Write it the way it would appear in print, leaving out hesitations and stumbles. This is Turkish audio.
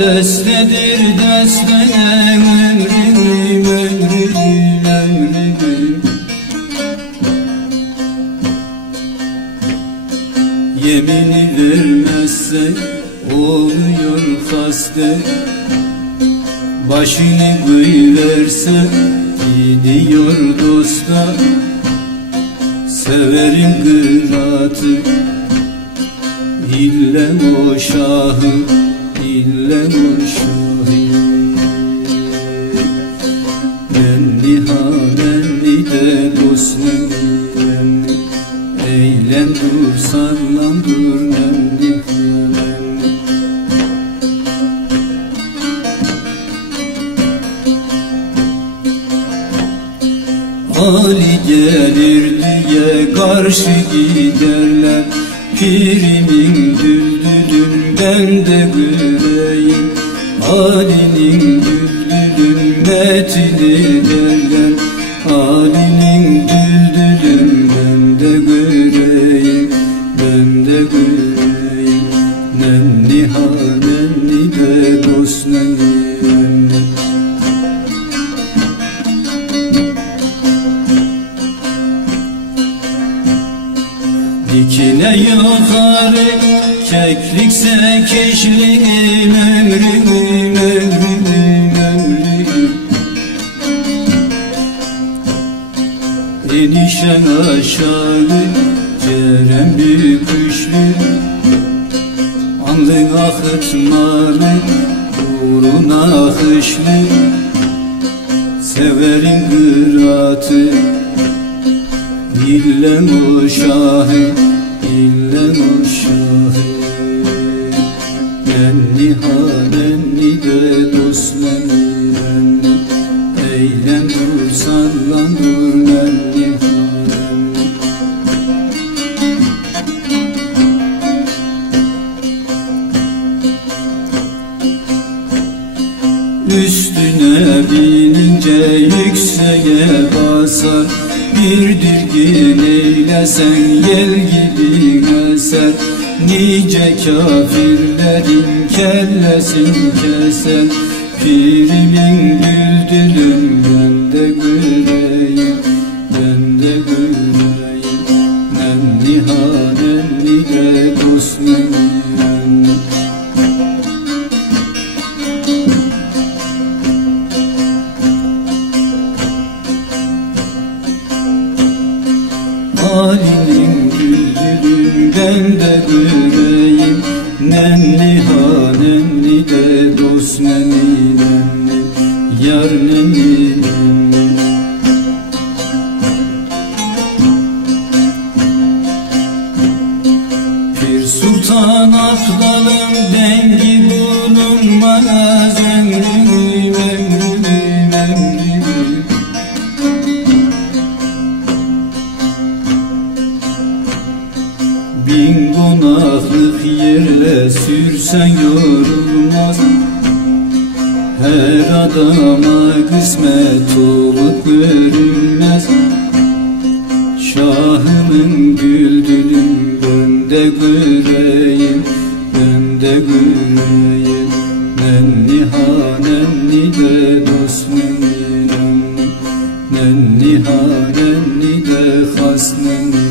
Destedir destene ömrüm, ömrüm, ömrüm. Yemini vermezse oluyor haste, başını kıyverse gidiyor dosta. Severim kıratı, illem o şahı, illem o şahı. Nenni ha nenni de dost nenni, eylem dur sallam dur nenni ha nenni. Ali gelir diye karşı giderler, pirimin düldülünden de göreyim. Ali'nin düldülünnetini derler, Ali'nin düldülünden de göreyim, ben de göreyim. Nenni ha nenni de dost nenni, nenni. Dikine yukarı, keklikse keşliğim, ömrüm, ömrüm, ömrüm. Enişen aşağı, cerem büküşlü, alnın akıtmalı, uğrun akışlı. Severim kıratı, illem o şahı, illem o şahı. Nenni ha nenni de dost nenni, nenni. Eylem dur sallan dur nenni ha nenni. Üstüne binince yükseğe basar, bir dirgin eylesen yel gibi eser. Nice kafirlerin kellesin keser, pirimin düldülüm ben de göreyim, ben de göreyim. Nenni ha nenni de dost nenni, nenni. Ali'nin düldülünden de göreyim, nenni ha nenni de dost nenni, nenni. Yar nenni, nenni. Pir Sultan Abdal'ın dengi bulunmaz, ömrüm, ömrüm, ömrüm. Bin konaklık yerle sürsen yorulmaz, her adama kısmet olup görünmez. Şahımın düldülüm ben de göreyim, ben de göreyim. Nenni ha nenni de dost nenni, nenni. Nenni ha nenni de has nenni.